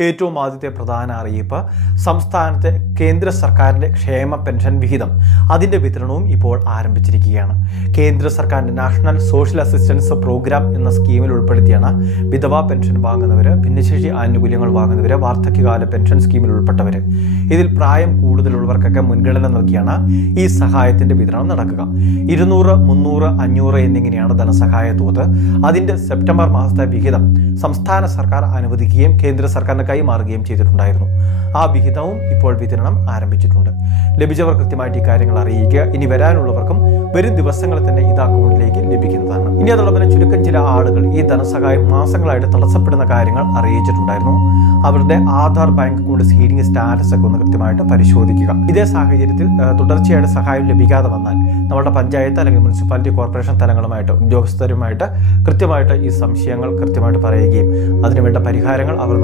ഏറ്റവും ആദ്യത്തെ പ്രധാന അറിയിപ്പ് സംസ്ഥാനത്തെ കേന്ദ്ര സർക്കാരിന്റെ ക്ഷേമ പെൻഷൻ വിഹിതം. അതിന്റെ വിതരണവും ഇപ്പോൾ ആരംഭിച്ചിരിക്കുകയാണ്. കേന്ദ്ര സർക്കാരിന്റെ നാഷണൽ സോഷ്യൽ അസിസ്റ്റൻസ് പ്രോഗ്രാം എന്ന സ്കീമിൽ ഉൾപ്പെടുത്തിയാണ് വിധവാ പെൻഷൻ വാങ്ങുന്നവർ ഭിന്നശേഷി ആനുകൂല്യങ്ങൾ വാങ്ങുന്നവർ വാർദ്ധക്യകാല പെൻഷൻ സ്കീമിൽ ഉൾപ്പെട്ടവർ ഇതിൽ പ്രായം കൂടുതലുള്ളവർക്കൊക്കെ മുൻഗണന നൽകിയാണ് ഈ സഹായത്തിന്റെ വിതരണം നടക്കുക. ഇരുന്നൂറ് മുന്നൂറ് അഞ്ഞൂറ് എന്നിങ്ങനെയാണ് ധനസഹായ തോത് അതിന്റെ സെപ്റ്റംബർ മാസത്തെ വിഹിതം സംസ്ഥാന സർക്കാർ അനുവദിക്കുകയും കേന്ദ്ര സർക്കാരിന് കൈമാറുകയും ചെയ്തിട്ടുണ്ടായിരുന്നു. ആ വിഹിതവും ഇപ്പോൾ വിതരണം ആരംഭിച്ചിട്ടുണ്ട്. ലഭിച്ചവർ കൃത്യമായിട്ട് ഈ കാര്യങ്ങൾ അറിയിക്കുക. ഇനി വരാനുള്ളവർക്കും വരും ദിവസങ്ങളിൽ തന്നെ ഇത് അക്കൗണ്ടിലേക്ക് ലഭിക്കുന്നതാണ്. ഇനി അതോടൊപ്പം തന്നെ ചുരുക്കം ചില ആളുകൾ ഈ ധനസഹായം മാസങ്ങളായിട്ട് തടസ്സപ്പെടുന്ന കാര്യങ്ങൾ അറിയിച്ചിട്ടുണ്ടായിരുന്നു. അവരുടെ Aadhaar bank account seeding status ഒക്കെ ഒന്ന് കൃത്യമായിട്ട് പരിശോധിക്കുക. ഇതേ സാഹചര്യത്തിൽ തുടർച്ചയായിട്ട് സഹായം ലഭിക്കാതെ വന്നാൽ നമ്മുടെ പഞ്ചായത്ത് അല്ലെങ്കിൽ മുനിസിപ്പാലിറ്റി കോർപ്പറേഷൻ തലങ്ങളുമായിട്ട് ഉദ്യോഗസ്ഥരുമായിട്ട് കൃത്യമായിട്ട് ഈ സംശയങ്ങൾ കൃത്യമായിട്ട് പറയുകയും അതിനുവേണ്ട പരിഹാരങ്ങൾ അവർ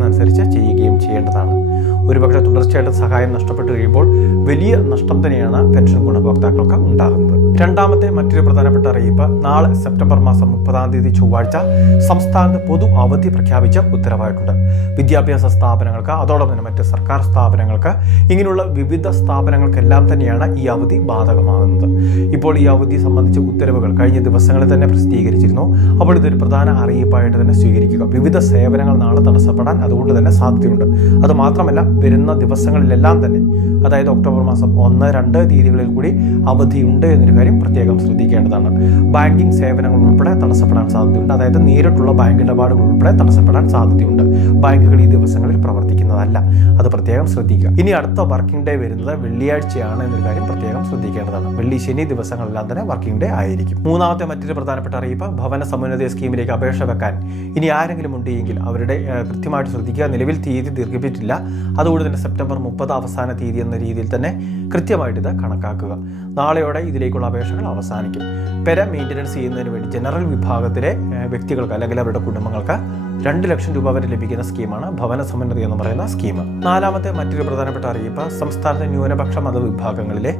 നിർദ്ദേശിക്കുന്നതനുസരിച്ച് ചെയ്യുകയും ചെയ്യേണ്ടതാണ്. ഒരുപക്ഷെ തുടർച്ചയായിട്ട് സഹായം നഷ്ടപ്പെട്ടു കഴിയുമ്പോൾ വലിയ നഷ്ടം തന്നെയാണ് പെൻഷൻ ഗുണഭോക്താക്കൾക്ക് ഉണ്ടാകുന്നത്. രണ്ടാമത്തെ മറ്റൊരു പ്രധാനപ്പെട്ട അറിയിപ്പ് നാളെ സെപ്റ്റംബർ മാസം മുപ്പതാം തീയതി ചൊവ്വാഴ്ച സംസ്ഥാനത്ത് പൊതു അവധി പ്രഖ്യാപിച്ച ഉത്തരവായിട്ടുണ്ട്. വിദ്യാഭ്യാസ സ്ഥാപനങ്ങൾക്ക് അതോടൊപ്പം തന്നെ മറ്റ് സർക്കാർ സ്ഥാപനങ്ങൾക്ക് ഇങ്ങനെയുള്ള വിവിധ സ്ഥാപനങ്ങൾക്കെല്ലാം തന്നെയാണ് ഈ അവധി ബാധകമാകുന്നത്. ഇപ്പോൾ ഈ അവധി സംബന്ധിച്ച ഉത്തരവുകൾ കഴിഞ്ഞ ദിവസങ്ങളിൽ തന്നെ പ്രസിദ്ധീകരിച്ചിരുന്നു. അപ്പോൾ ഇതൊരു പ്രധാന അറിയിപ്പായിട്ട് തന്നെ സ്വീകരിക്കുക. വിവിധ സേവനങ്ങൾ നാളെ തടസ്സപ്പെടാൻ അതുകൊണ്ട് തന്നെ സാധ്യതയുണ്ട്. അത് മാത്രമല്ല വരുന്ന ദിവസങ്ങളിലെല്ലാം തന്നെ അതായത് ഒക്ടോബർ മാസം ഒന്ന് രണ്ട് തീയതികളിൽ കൂടി അവധിയുണ്ട് എന്നൊരു കാര്യം പ്രത്യേകം ശ്രദ്ധിക്കേണ്ടതാണ്. ബാങ്കിങ് സേവനങ്ങൾ ഉൾപ്പെടെ തടസ്സപ്പെടാൻ സാധ്യതയുണ്ട്. അതായത് നേരിട്ടുള്ള ബാങ്ക് ഇടപാടുകൾ ഉൾപ്പെടെ തടസ്സപ്പെടാൻ സാധ്യതയുണ്ട്. ബാങ്കുകൾ ഈ ദിവസങ്ങളിൽ പ്രവർത്തിക്കുന്നതല്ല. അത് പ്രത്യേകം ശ്രദ്ധിക്കുക. ഇനി അടുത്ത വർക്കിംഗ് ഡേ വരുന്നത് വെള്ളിയാഴ്ചയാണ് എന്നൊരു കാര്യം പ്രത്യേകം ശ്രദ്ധിക്കേണ്ടതാണ്. വെള്ളി ശനി ദിവസങ്ങളെല്ലാം തന്നെ വർക്കിംഗ് ഡേ ആയിരിക്കും. മൂന്നാമത്തെ മറ്റൊരു പ്രധാനപ്പെട്ട അറിയിപ്പ് ഭവന സമുന്നത സ്കീമിലേക്ക് അപേക്ഷ വെക്കാൻ. ഇനി ആരെങ്കിലും ഉണ്ടെങ്കിൽ അവരുടെ കൃത്യമായിട്ട് ശ്രദ്ധിക്കുക. നിലവിൽ തീയതി ദീർഘിപ്പിച്ചിട്ടില്ല. അതുകൊണ്ട് തന്നെ സെപ്റ്റംബർ മുപ്പത് അവസാന തീയതി എന്ന രീതിയിൽ തന്നെ കൃത്യമായിട്ട് ഇത് കണക്കാക്കുക. നാളെയോടെ ഇതിലേക്കുള്ള അപേക്ഷകൾ അവസാനിക്കും. പെര മെയിന്റനൻസ് ചെയ്യുന്നതിന് വേണ്ടി ജനറൽ വിഭാഗത്തിലെ വ്യക്തികൾക്ക് അല്ലെങ്കിൽ അവരുടെ കുടുംബങ്ങൾക്ക് രണ്ട് ലക്ഷം രൂപ വരെ ലഭിക്കുന്ന സ്കീമാണ് ഭവന സമന്നതി എന്ന് പറയുന്ന സ്കീം നാലാമത്തെ മറ്റൊരു പ്രധാനപ്പെട്ട അറിയിപ്പ് സംസ്ഥാനത്തെ ന്യൂനപക്ഷ മതവിഭാഗങ്ങളിലെ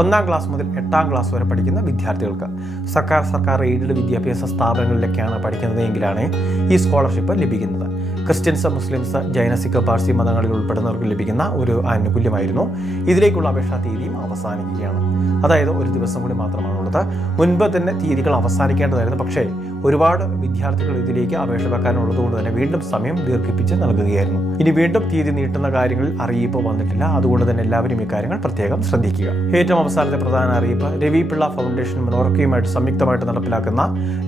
ഒന്നാം ക്ലാസ് മുതൽ എട്ടാം ക്ലാസ് വരെ പഠിക്കുന്ന വിദ്യാർത്ഥികൾക്ക്. സർക്കാർ സർക്കാർ എയ്ഡഡ് വിദ്യാഭ്യാസ സ്ഥാപനങ്ങളിലൊക്കെയാണ് പഠിക്കുന്നതെങ്കിലാണ് ഈ സ്കോളർഷിപ്പ് ലഭിക്കുന്നത്. ക്രിസ്ത്യൻസ് മുസ്ലിംസ് ജൈന പാർസി മതങ്ങളിൽ ഉൾപ്പെടുന്നവർക്ക് ലഭിക്കുന്ന ഒരു ആനുകൂല്യമായിരുന്നു. ഇതിലേക്കുള്ള അപേക്ഷാ തീയതിയും അവസാനിക്കുകയാണ്. അതായത് ഒരു ദിവസം കൂടി മാത്രമാണുള്ളത്. മുൻപ് തന്നെ തീയതികൾ അവസാനിക്കേണ്ടതായിരുന്നു. പക്ഷേ ഒരുപാട് വിദ്യാർത്ഥികൾ ഇതിലേക്ക് അപേക്ഷ വെക്കാനുള്ളത് കൊണ്ട് തന്നെ വീണ്ടും സമയം ദീർഘിപ്പിച്ച് നൽകുകയായിരുന്നു. ഇനി വീണ്ടും തീയതി നീട്ടുന്ന കാര്യങ്ങളിൽ അറിയിപ്പ് വന്നിട്ടില്ല. അതുകൊണ്ട് തന്നെ എല്ലാവരും ഇക്കാര്യങ്ങൾ കാര്യങ്ങൾ പ്രത്യേകം ശ്രദ്ധിക്കുക. ഏറ്റവും അവസാനത്തെ പ്രധാന അറിയിപ്പ് രവി പിള്ള ഫൗണ്ടേഷൻ മനോർക്കയുമായിട്ട് സംയുക്തമായിട്ട് നടപ്പിലാക്കുന്ന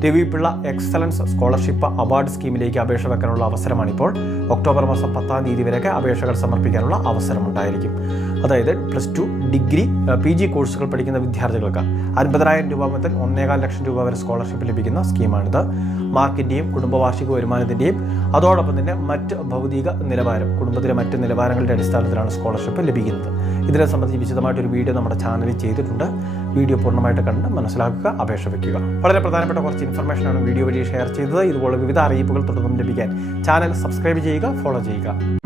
Ravi Pillai excellence scholarship award സ്കീമിലേക്ക് അപേക്ഷ വെക്കാനുള്ള അവസരമാണിപ്പോൾ. ഒക്ടോബർ മാസം പത്താം തീയതി വരെയൊക്കെ അപേക്ഷകൾ സമർപ്പിക്കാനുള്ള അവസരമുണ്ടായിരിക്കും. അതായത് plus two degree P G കോഴ്സുകൾ പഠിക്കുന്ന വിദ്യാർത്ഥികൾക്ക് അൻപതിനായിരം രൂപ മുതൽ ഒന്നേകാൽ ലക്ഷം രൂപ വരെ സ്കോളർഷിപ്പ് ലഭിക്കുന്ന സ്കീമാണിത്. മാർക്കിന്റെയും കുടുംബ വാർഷിക വരുമാനത്തിന്റെയും അതോടൊപ്പം തന്നെ മറ്റ് ഭൗതിക നിലവാരം കുടുംബത്തിലെ മറ്റ് നിലവാരങ്ങളുടെ അടിസ്ഥാനത്തിലാണ് സ്കോളർഷിപ്പ് ലഭിക്കുന്നത്. ഇതിനെ സംബന്ധിച്ച് വിശദമായിട്ട് ഒരു വീഡിയോ നമ്മുടെ ചാനലിൽ ചെയ്തിട്ടുണ്ട്. വീഡിയോ പൂർണമായിട്ട് കണ്ട് മനസ്സിലാക്കുക അപേക്ഷ വയ്ക്കുക. വളരെ പ്രധാനപ്പെട്ട കുറച്ച് ഇൻഫർമേഷനാണ് വീഡിയോ വഴി ഷെയർ ചെയ്തത്. ഇതുപോലെ വിവിധ അറിയിപ്പുകൾ തുടർന്നും ലഭിക്കാൻ ചാനൽ സബ്സ്ക്രൈബ് ചെയ്യുക ഫോളോ ചെയ്യുക.